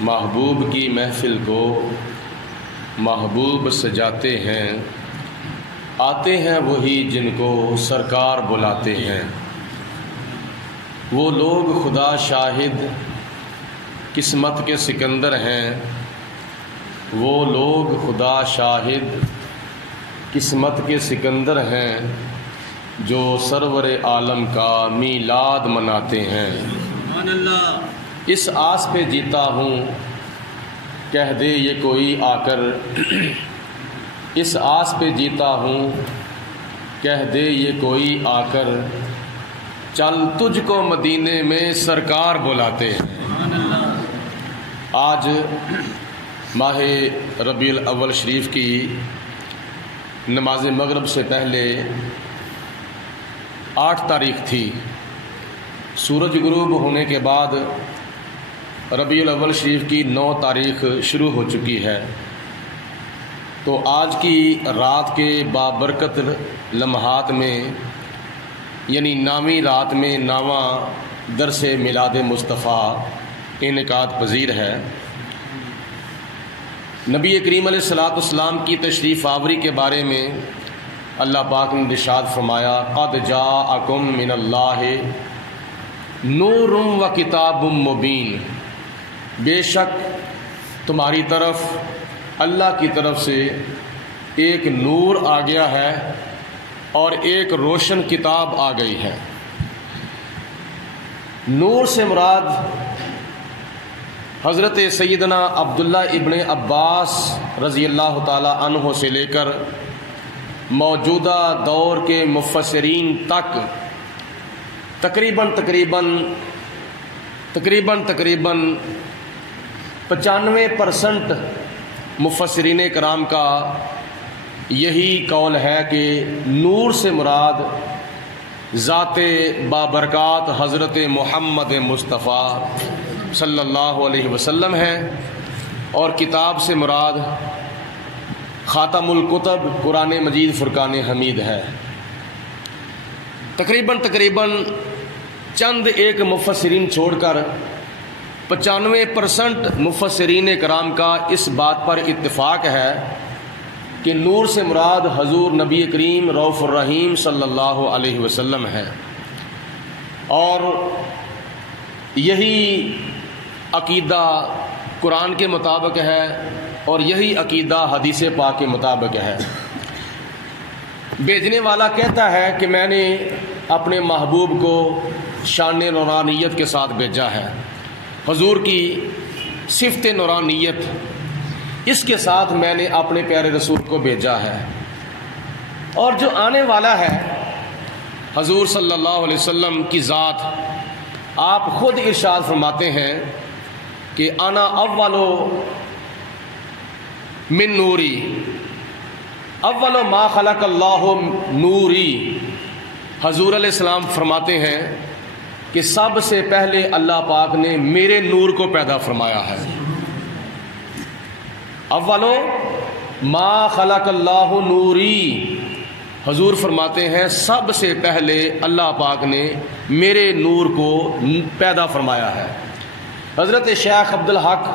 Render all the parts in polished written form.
محبوب کی محفل کو محبوب سجاتے ہیں، آتے ہیں وہی جن کو سرکار بلاتے ہیں۔ وہ لوگ خدا شاہد قسمت کے سکندر ہیں، وہ لوگ خدا شاہد قسمت کے سکندر ہیں، جو سرور عالم کا میلاد مناتے ہیں۔ سبحان اللہ۔ اس آس پہ جیتا ہوں کہہ دے یہ کوئی آ کر، اس آس پہ جیتا ہوں کہہ دے یہ کوئی آ کر، چل تجھ کو مدینے میں سرکار بلاتے ہیں۔ سبحان اللہ۔ آج ماہ ربیع الاول شریف کی نماز مغرب سے پہلے 8 تاریخ تھی۔ سورج غروب ہونے کے بعد ربیع الاول شریف کی 9 تاریخ شروع ہو چکی ہے، تو آج کی رات کے بابرکت لمحات میں، یعنی 9ویں رات میں 9واں درس میلاد مصطفیٰ انعقاد پذیر ہے۔ نبی کریم علیہ السلام کی تشریف آوری کے بارے میں اللہ پاک نے ارشاد فرمایا، قد جاءکم من اللہ نور و کتاب مبین، بے شک تمہاری طرف اللہ کی طرف سے ایک نور آ گیا ہے اور ایک روشن کتاب آ گئی ہے۔ نور سے مراد حضرت سیدنا عبداللہ ابن عباس رضی اللہ تعالی عنہ سے لے کر موجودہ دور کے مفسرین تک تقریباً 95% مفسرین کرام کا یہی قول ہے کہ نور سے مراد ذات بابرکات حضرت محمد مصطفیٰ صلی اللہ علیہ وسلم ہے، اور کتاب سے مراد خاتم الکتب قرآن مجید فرقان حمید ہے۔ تقریباً چند ایک مفسرین چھوڑ کر 95% مفسرین کرام کا اس بات پر اتفاق ہے کہ نور سے مراد حضور نبی کریم رؤوف الرحیم صلی اللہ علیہ وسلم ہے، اور یہی عقیدہ قرآن کے مطابق ہے اور یہی عقیدہ حدیث پاک کے مطابق ہے۔ بھیجنے والا کہتا ہے کہ میں نے اپنے محبوب کو شان نورانیت کے ساتھ بھیجا ہے، حضور کی صفت نورانیت، اس کے ساتھ میں نے اپنے پیارے رسول کو بھیجا ہے، اور جو آنے والا ہے حضور صلی اللہ علیہ وسلم کی ذات، آپ خود ارشاد فرماتے ہیں کہ انا اولو من نوری، اول ما خلق اللہ نوری۔ حضور علیہ السلام فرماتے ہیں کہ سب سے پہلے اللہ پاک نے میرے نور کو پیدا فرمایا ہے۔ اولو ما خلق اللہ نوری، حضور فرماتے ہیں سب سے پہلے اللہ پاک نے میرے نور کو پیدا فرمایا ہے۔ حضرت شیخ عبدالحق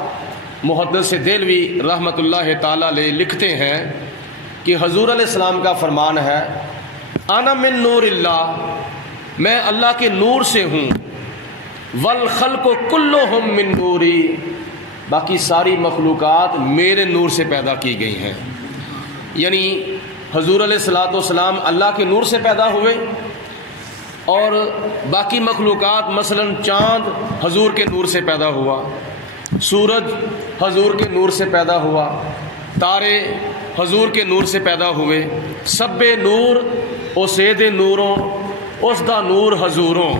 محدث دہلوی رحمۃ اللہ تعالی علیہ لکھتے ہیں کہ حضور علیہ السلام کا فرمان ہے، انا من نور اللہ، میں اللہ کے نور سے ہوں، والخلق کلہم من نوری، باقی ساری مخلوقات میرے نور سے پیدا کی گئی ہیں۔ یعنی حضور علیہ السلام اللہ کے نور سے پیدا ہوئے، اور باقی مخلوقات مثلا چاند حضور کے نور سے پیدا ہوا، سورج حضور کے نور سے پیدا ہوا، تارے حضور کے نور سے پیدا ہوئے، سب نور او سید نوروں اس دا نور حضوروں،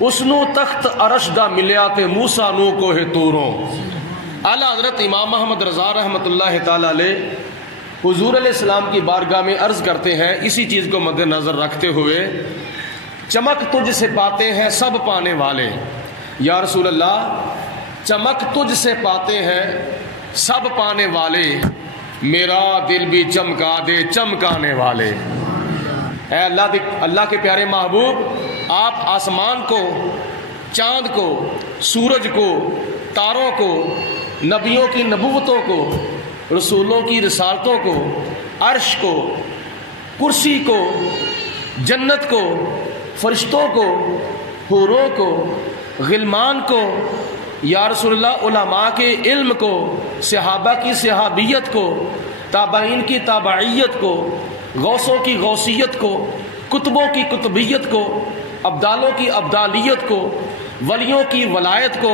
اس نو تخت عرش دا ملیا تے موسیٰ نو کوہ توروں۔ اعلیٰ حضرت امام احمد رضا رحمۃ اللہ تعالی علیہ حضور علیہ السلام کی بارگاہ میں عرض کرتے ہیں، اسی چیز کو مد نظر رکھتے ہوئے، چمک تجھ سے پاتے ہیں سب پانے والے، یا رسول اللہ چمک تجھ سے پاتے ہیں سب پانے والے، میرا دل بھی چمکا دے چمکانے والے۔ اے اللہ کے پیارے محبوب، آپ آسمان کو، چاند کو، سورج کو، ستاروں کو، نبیوں کی نبوتوں کو، رسولوں کی رسالتوں کو، عرش کو، کرسی کو، جنت کو، فرشتوں کو، حوروں کو، غلمان کو، یا رسول اللہ علماء کے علم کو، صحابہ کی صحابیت کو، تابعین کی تابعیت کو، غوثوں کی غوثیت کو، کتبوں کی کتبیت کو، ابدالوں کی ابدالیت کو، ولیوں کی ولایت کو،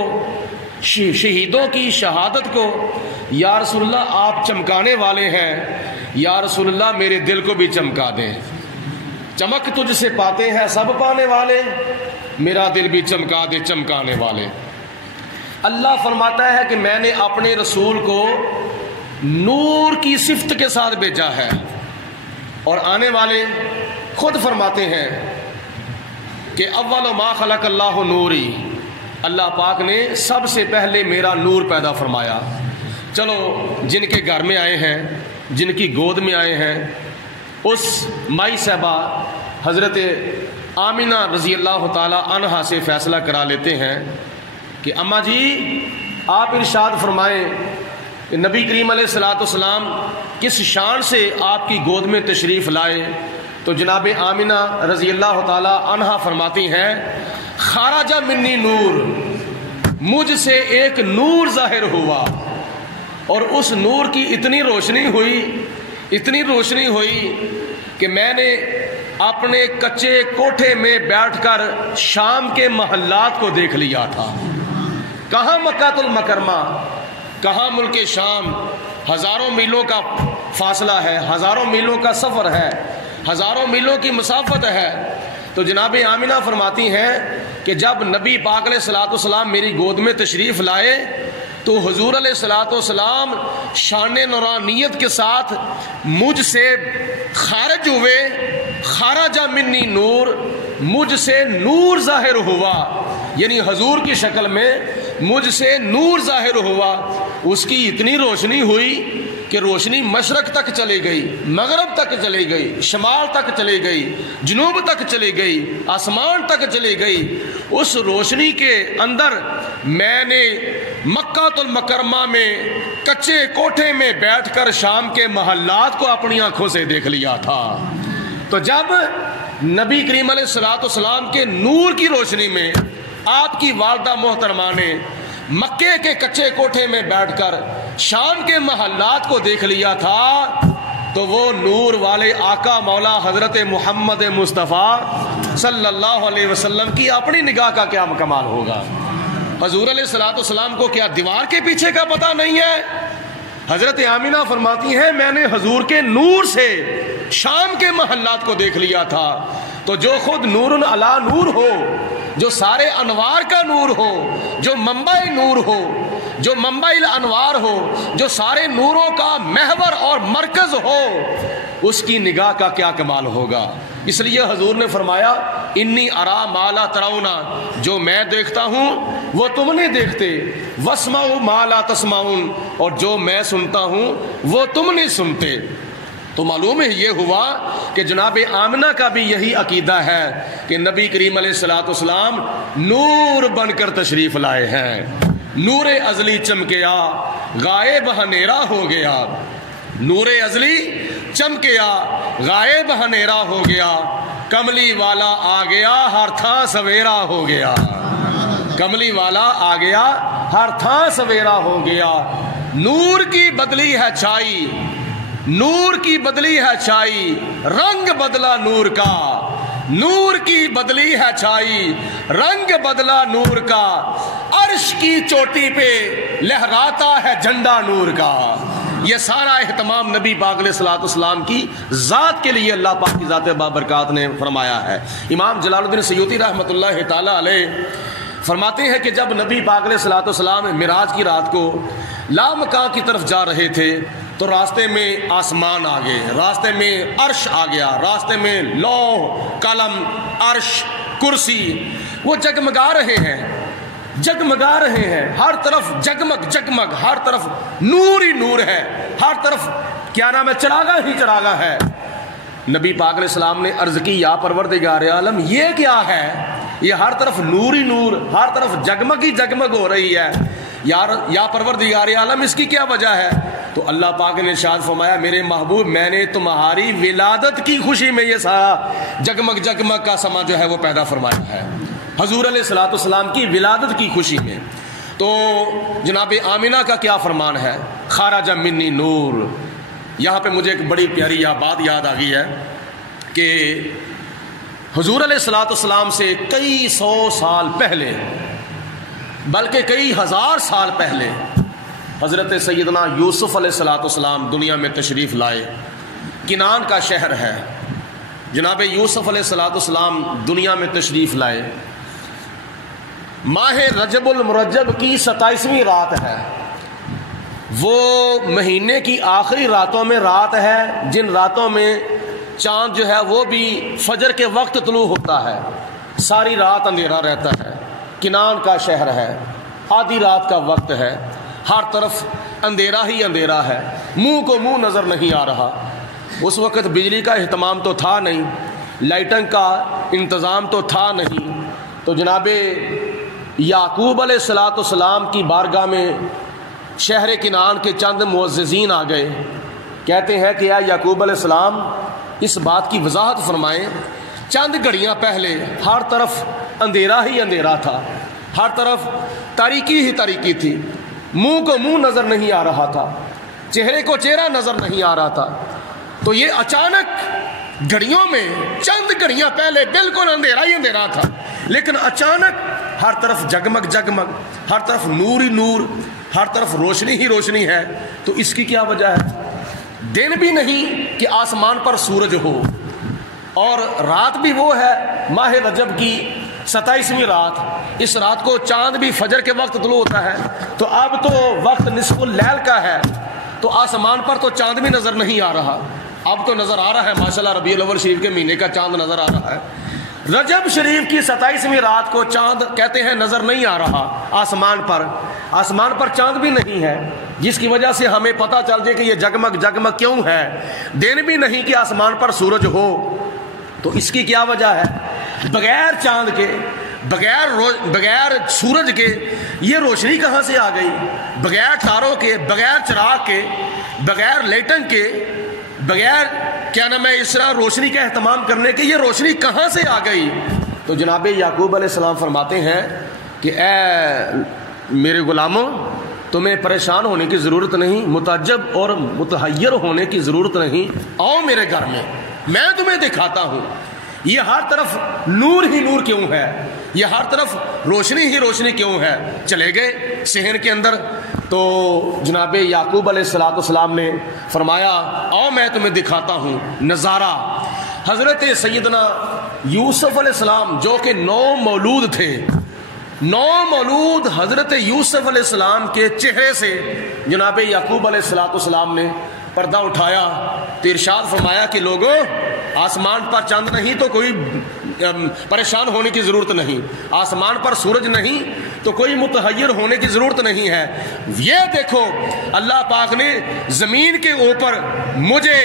شہیدوں کی شہادت کو. یا رسول اللہ آپ چمکانے والے ہیں، یا رسول اللہ میرے دل کو بھی چمکا دیں. چمک تجھ سے پاتے ہیں سب پانے والے، میرا دل بھی چمکا دے چمکانے والے. اللہ فرماتا ہے کہ میں نے اپنے رسول کو نور کی صفت کے ساتھ بھیجا ہے، اور آنے والے خود فرماتے ہیں کہ اول ما خلق اللہ نوری، اللہ پاک نے سب سے پہلے میرا نور پیدا فرمایا. چلو جن کے گھر میں آئے ہیں، جن کی گود میں آئے ہیں، اس مائی صاحبہ حضرت آمینہ رضی اللہ تعالی عنہا سے فیصلہ کرا لیتے ہیں کہ اماں جی آپ ارشاد فرمائیں کہ نبی کریم علیہ الصلوۃ والسلام کس شان سے آپ کی گود میں تشریف لائے. تو جناب آمینہ رضی اللہ تعالی عنہا فرماتی ہیں خارج منی نور، مجھ سے ایک نور ظاہر ہوا، اور اس نور کی اتنی روشنی ہوئی کہ میں نے اپنے کچے کوٹھے میں بیٹھ کر شام کے محلات کو دیکھ لیا تھا. کہاں مکہ المکرمہ، کہاں ملک شام، ہزاروں میلوں کا فاصلہ ہے، ہزاروں میلوں کا سفر ہے، ہزاروں میلوں کی مسافت ہے. تو جناب آمینہ فرماتی ہیں کہ جب نبی پاک علیہ الصلوۃ والسلام میری گود میں تشریف لائے تو حضور علیہ الصلوۃ والسلام شان نورانیت کے ساتھ مجھ سے خارج ہوئے. خارج منی نور، مجھ سے نور ظاہر ہوا، یعنی حضور کی شکل میں مجھ سے نور ظاہر ہوا. اس کی اتنی روشنی ہوئی کہ روشنی مشرق تک چلی گئی، مغرب تک چلی گئی، شمال تک چلی گئی، جنوب تک چلی گئی، آسمان تک چلی گئی. اس روشنی کے اندر میں نے مکہ المکرمہ میں کچے کوٹھے میں بیٹھ کر شام کے محلات کو اپنی آنکھوں سے دیکھ لیا تھا. تو جب نبی کریم علیہ الصلوۃ والسلام کے نور کی روشنی میں آپ کی والدہ محترمہ نے مکے کے کچے کوٹھے میں بیٹھ کر شام کے محلات کو دیکھ لیا تھا، تو وہ نور والے آقا مولا حضرت محمد مصطفیٰ صلی اللہ علیہ وسلم کی اپنی نگاہ کا کیا کمال ہوگا. حضور علیہ الصلوۃ والسلام کو کیا دیوار کے پیچھے کا پتہ نہیں ہے؟ حضرت آمینہ فرماتی ہیں میں نے حضور کے نور سے شام کے محلات کو دیکھ لیا تھا. تو جو خود نور علی نور ہو، جو سارے انوار کا نور ہو، جو منبع نور ہو، جو منبع الانوار ہو، جو سارے نوروں کا محور اور مرکز ہو، اس کی نگاہ کا کیا کمال ہوگا. اس لیے حضور نے فرمایا انی ارا ما لا ترون، جو میں دیکھتا ہوں وہ تم نہیں دیکھتے، واسمعوا ما لا تسمعون، اور جو میں سنتا ہوں وہ تم نہیں سنتے. تو معلوم ہے یہ ہوا کہ جناب آمنہ کا بھی یہی عقیدہ ہے کہ نبی کریم علیہ الصلوۃ والسلام نور بن کر تشریف لائے ہیں. نور ازلی چمکیا غائب ہنیرا ہو گیا، نور ازلی چمکیا غائب ہنیرا ہو گیا، کملی والا آ گیا ہر تھاں سویرا ہو گیا، کملی والا آ گیا ہر تھاں سویرا ہو گیا. نور کی بدلی ہے چھائی، نور کی بدلی ہے چھائی، رنگ بدلا نور کا، نور کی بدلی ہے چھائی، رنگ بدلا نور کا، عرش کی چوٹی پہ لہراتا ہے جھنڈا نور کا. یہ سارا اہتمام نبی پاک علیہ الصلوۃ والسلام کی ذات کے لیے اللہ پاک کی ذات بابرکات نے فرمایا ہے. امام جلال الدین سیوطی رحمۃ اللہ تعالی علیہ فرماتے ہیں کہ جب نبی پاک علیہ الصلوۃ والسلام معراج کی رات کو لامکاں کی طرف جا رہے تھے تو راستے میں آسمان آ گئے، راستے میں عرش آ گیا، راستے میں لوح قلم عرش کرسی وہ جگمگا رہے ہیں، جگمگا رہے ہیں، ہر طرف جگمگ جگمگ، ہر طرف نور ہی نور ہے، ہر طرف کیا نام ہے چراغا ہی چراغا ہے. نبی پاک علیہ السلام نے عرض کی یا پروردگار عالم یہ کیا ہے؟ یہ ہر طرف نور ہی نور، ہر طرف جگمگ ہی جگمگ ہو رہی ہے، یا پروردگار عالم اس کی کیا وجہ ہے؟ تو اللہ پاک نے ارشاد فرمایا میرے محبوب میں نے تمہاری ولادت کی خوشی میں یہ سارا جگمگ جگمگ کا سما جو ہے وہ پیدا فرمایا ہے، حضور علیہ الصلوۃ والسلام کی ولادت کی خوشی میں۔ تو جناب آمینہ کا کیا فرمان ہے؟ خرج منی نور۔ یہاں پہ مجھے ایک بڑی پیاری بات یاد آ گئی ہے کہ حضور علیہ الصلوۃ والسلام سے کئی سو سال پہلے بلکہ کئی ہزار سال پہلے حضرت سیدنا یوسف علیہ الصلوۃ والسلام دنیا میں تشریف لائے۔ کنعان کا شہر ہے، جناب یوسف علیہ الصلوۃ والسلام دنیا میں تشریف لائے۔ ماہ رجب المرجب کی 27ویں رات ہے، وہ مہینے کی آخری راتوں میں رات ہے جن راتوں میں چاند جو ہے وہ بھی فجر کے وقت طلوع ہوتا ہے، ساری رات اندھیرا رہتا ہے۔ کنعان کا شہر ہے، آدھی رات کا وقت ہے، ہر طرف اندھیرا ہی اندھیرا ہے، منہ کو منہ نظر نہیں آ رہا۔ اس وقت بجلی کا اہتمام تو تھا نہیں، لائٹنگ کا انتظام تو تھا نہیں۔ تو جناب یعقوب علیہ الصلوۃ والسلام کی بارگاہ میں شہر کنعان کے چند معززین آ گئے، کہتے ہیں کہ اے یعقوب علیہ السلام اس بات کی وضاحت فرمائیں، چند گھڑیاں پہلے ہر طرف اندھیرا ہی اندھیرا تھا، ہر طرف تاریکی ہی تاریکی تھی، منہ کو منہ نظر نہیں آ رہا تھا، چہرے کو چہرہ نظر نہیں آ رہا تھا۔ تو یہ اچانک گھڑیوں میں چند گھڑیاں پہلے بالکل اندھیرا ہی اندھیرا تھا، لیکن اچانک ہر طرف جگمگ جگمگ، ہر طرف نور ہی نور، ہر طرف روشنی ہی روشنی ہے۔ تو اس کی کیا وجہ ہے؟ دن بھی نہیں کہ آسمان پر سورج ہو، اور رات بھی وہ ہے ماہ رجب کی 27ویں رات، اس رات کو چاند بھی فجر کے وقت طلوع ہوتا ہے۔ تو اب تو وقت نصف اللیل کا ہے، تو آسمان پر تو چاند بھی نظر نہیں آ رہا، اب تو نظر آ رہا ہے ماشاءاللہ ربیع الاول شریف کے مہینے کا چاند نظر آ رہا ہے۔ رجب شریف کی 27ویں رات کو چاند کہتے ہیں نظر نہیں آ رہا آسمان پر چاند بھی نہیں ہے، جس کی وجہ سے ہمیں پتہ چل جائے کہ یہ جگمگ جگمگ کیوں ہے، دن بھی نہیں کہ آسمان پر سورج ہو۔ تو اس کی کیا وجہ ہے؟ بغیر چاند کے، بغیر سورج کے یہ روشنی کہاں سے آ گئی؟ بغیر تاروں کے، بغیر چراغ کے، بغیر لائٹنگ کے، بغیر کیا نام ہے اس طرح روشنی کا اہتمام کرنے کے یہ روشنی کہاں سے آ گئی؟ تو جناب یعقوب علیہ السلام فرماتے ہیں کہ اے میرے غلاموں، تمہیں پریشان ہونے کی ضرورت نہیں، متعجب اور متحیر ہونے کی ضرورت نہیں، آؤ میرے گھر میں تمہیں دکھاتا ہوں یہ ہر طرف نور ہی نور کیوں ہے، یہ ہر طرف روشنی ہی روشنی کیوں ہے۔ چلے گئے صحن کے اندر، تو جناب یعقوب علیہ الصلوۃ والسلام نے فرمایا آؤ میں تمہیں دکھاتا ہوں نظارہ۔ حضرت سیدنا یوسف علیہ السلام جو کہ 9 مولود تھے، 9 مولود حضرت یوسف علیہ السلام کے چہرے سے جناب یعقوب علیہ الصلوۃ والسلام نے پردہ اٹھایا تو ارشاد فرمایا کہ لوگوں آسمان پر چاند نہیں تو کوئی پریشان ہونے کی ضرورت نہیں، آسمان پر سورج نہیں تو کوئی متحیر ہونے کی ضرورت نہیں ہے۔ یہ دیکھو اللہ پاک نے زمین کے اوپر مجھے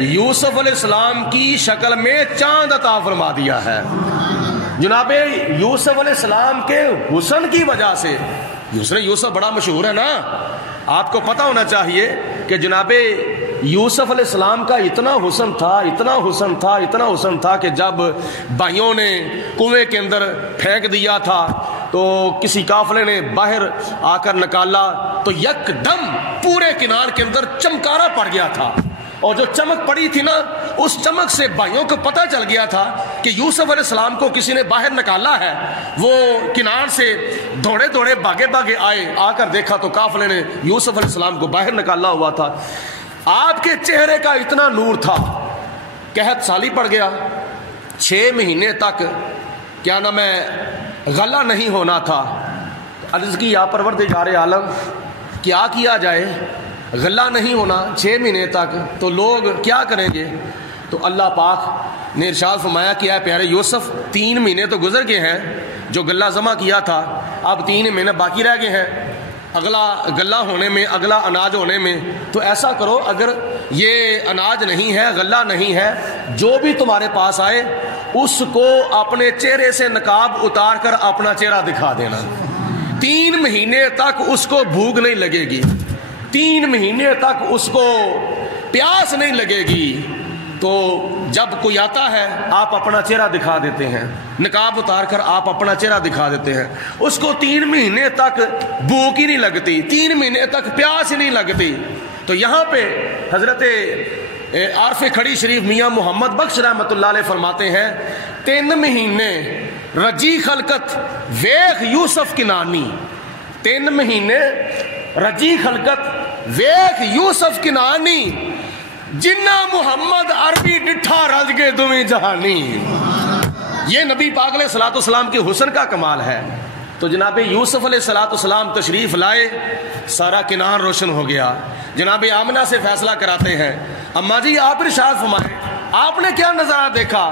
یوسف علیہ السلام کی شکل میں چاند عطا فرما دیا ہے۔ جناب یوسف علیہ السلام کے حسن کی وجہ سے، یوسف بڑا مشہور ہے نا، آپ کو پتہ ہونا چاہیے کہ جناب یوسف علیہ السلام کا اتنا حسن تھا کہ جب بھائیوں نے کنویں کے اندر پھینک دیا تھا تو کسی قافلے نے باہر آ کر نکالا تو یک دم پورے کنار کے اندر چمکارا پڑ گیا تھا، اور جو چمک پڑی تھی نا اس چمک سے بھائیوں کو پتہ چل گیا تھا کہ یوسف علیہ السلام کو کسی نے باہر نکالا ہے۔ وہ کنار سے دوڑے بھاگے آئے، آ کر دیکھا تو قافلے نے یوسف علیہ السلام کو باہر نکالا ہوا تھا۔ آپ کے چہرے کا اتنا نور تھا، قحط سالی پڑ گیا، 6 مہینے تک کیا نام ہے غلہ نہیں ہونا تھا۔ عرض کی یا پروردگار عالم کیا کیا جائے، غلہ نہیں ہونا 6 مہینے تک، تو لوگ کیا کریں گے؟ تو اللہ پاک نے ارشاد فرمایا کہ اے پیارے یوسف 3 مہینے تو گزر گئے ہیں جو غلہ جمع کیا تھا، اب 3 مہینے باقی رہ گئے ہیں اگلا غلہ ہونے میں، اگلا اناج ہونے میں۔ تو ایسا کرو اگر یہ اناج نہیں ہے، غلہ نہیں ہے، جو بھی تمہارے پاس آئے اس کو اپنے چہرے سے نقاب اتار کر اپنا چہرہ دکھا دینا۔ 3 مہینے تک اس کو بھوک نہیں لگے گی، 3 مہینے تک اس کو پیاس نہیں لگے گی۔ تو جب کوئی آتا ہے آپ اپنا چہرہ دکھا دیتے ہیں، نقاب اتار کر آپ اپنا چہرہ دکھا دیتے ہیں، اس کو 3 مہینے تک بھوک ہی نہیں لگتی، 3 مہینے تک پیاس ہی نہیں لگتی۔ تو یہاں پہ حضرت عارف کھڑی شریف میاں محمد بخش رحمۃ اللہ علیہ فرماتے ہیں 3 مہینے رجی خلقت ویخ یوسف کنانی، 3 مہینے رجی خلقت ویخ یوسف کنانی، جنہ محمد عربی ڈٹھا رج کے دویں جہانی۔ یہ نبی پاک علیہ الصلوۃ والسلام کے حسن کا کمال ہے۔ تو جناب یوسف علیہ الصلوۃ والسلام تشریف لائے، سارا کنعان روشن ہو گیا۔ جناب آمنہ سے فیصلہ کراتے ہیں، اماں جی آپ ارشاد فرمائیں آپ نے کیا نظارہ دیکھا؟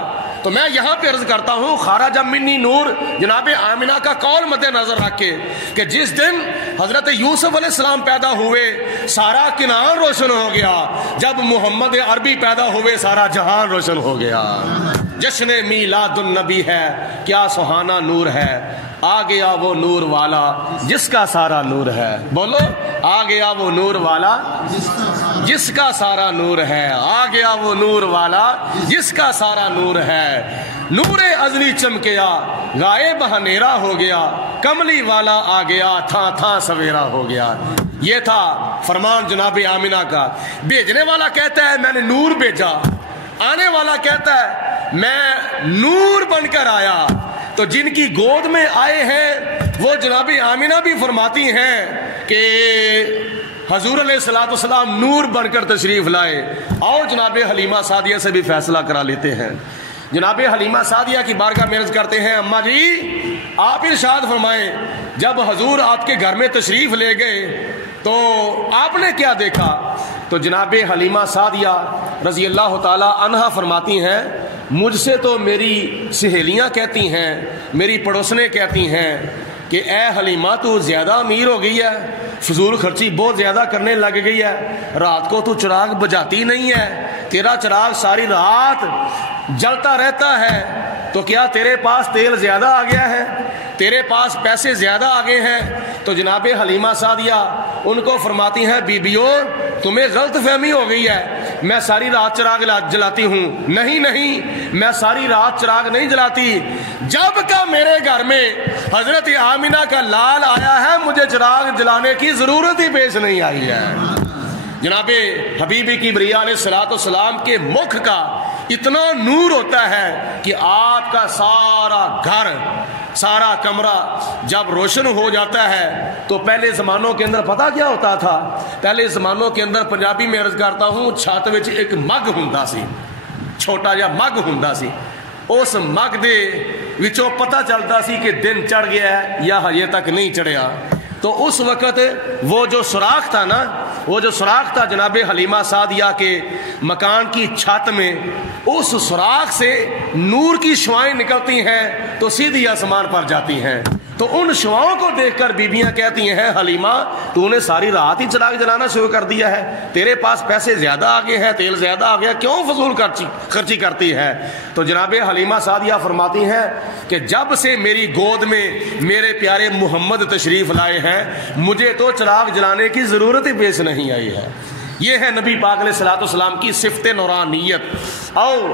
تو میں یہاں پہ عرض کرتا ہوں خارج منی نور، جناب آمنہ کا قول مد نظر رکھ کے کہ جس دن حضرت یوسف علیہ السلام پیدا ہوئے سارا کنعان روشن ہو گیا، جب محمد عربی پیدا ہوئے سارا جہان روشن ہو گیا۔ جشن میلاد النبی ہے، کیا سہانا نور ہے، آ گیا وہ نور والا جس کا سارا نور ہے۔ بولو، آ گیا وہ نور والا جس کا سارا نور ہے، آ گیا وہ نور والا جس کا سارا نور ہے۔ نور ازلی چمکیا غائب ہنیرا ہو گیا، کملی والا آ گیا تھا تھا سویرا ہو گیا۔ یہ تھا فرمان جناب آمنہ کا۔ بھیجنے والا کہتا ہے میں نے نور بھیجا، آنے والا کہتا ہے میں نور بن کر آیا۔ تو جن کی گود میں آئے ہیں وہ جناب آمنہ بھی فرماتی ہیں کہ حضور علیہ الصلوۃ والسلام نور بن کر تشریف لائے۔ آؤ جناب حلیمہ سعدیہ سے بھی فیصلہ کرا لیتے ہیں۔ جناب حلیمہ سعدیہ کی بارگاہ میں عرض کرتے ہیں اماں جی آپ ارشاد فرمائیں جب حضور آپ کے گھر میں تشریف لے گئے تو آپ نے کیا دیکھا؟ تو جناب حلیمہ سعدیہ رضی اللہ تعالی عنہا فرماتی ہیں مجھ سے تو میری سہیلیاں کہتی ہیں، میری پڑوسنیں کہتی ہیں کہ اے حلیمہ تو زیادہ امیر ہو گئی ہے، فضول خرچی بہت زیادہ کرنے لگ گئی ہے، رات کو تو چراغ بجاتی نہیں ہے، تیرا چراغ ساری رات جلتا رہتا ہے، تو کیا تیرے پاس تیل زیادہ آ گیا ہے، تیرے پاس پیسے زیادہ آ گئے ہیں؟ تو جناب حلیمہ سعدیہ ان کو فرماتی ہیں بیبیو تمہیں غلط فہمی ہو گئی ہے، میں ساری رات چراغ جلاتی ہوں، نہیں نہیں میں ساری رات چراغ نہیں جلاتی، جب کا میرے گھر میں حضرت آمنہ کا لال آیا ہے مجھے چراغ جلانے کی ضرورت ہی پیش نہیں آئی ہے۔ جناب حبیبی کی بریہ علیہ الصلوۃ والسلام کے مکھ کا اتنا نور ہوتا ہے کہ آپ کا سارا گھر سارا کمرہ جب روشن ہو جاتا ہے تو پہلے زمانوں کے اندر پتہ کیا ہوتا تھا؟ پہلے زمانوں کے اندر پنجابی میں عرض کرتا ہوں چھت وچ ایک مگ ہوندا سی، چھوٹا جا مگ ہوندا سی، اس مگ دے وچوں پتہ چلتا سی کہ دن چڑھ گیا ہے یا ہجے تک نہیں چڑھیا۔ تو اس وقت وہ جو سوراخ تھا نا، وہ جو سوراخ تھا جناب حلیمہ سعدیہ کے مکان کی چھت میں، اس سوراخ سے نور کی شعائیں نکلتی ہیں تو سیدھی آسمان پر جاتی ہیں۔ تو ان شعاؤں کو دیکھ کر بیبیاں کہتی ہیں حلیمہ تو نے ساری رات ہی چراغ جلانا شروع کر دیا ہے، تیرے پاس پیسے زیادہ آگے ہیں، تیل زیادہ آ گیا، کیوں فضول خرچی کرتی ہے؟ تو جناب حلیمہ سعدیہ فرماتی ہیں کہ جب سے میری گود میں میرے پیارے محمد تشریف لائے ہیں مجھے تو چراغ جلانے کی ضرورت ہی پیش نہیں آئی ہے۔ یہ ہے نبی پاک علیہ الصلوۃ والسلام کی صفت نورانیت۔ اور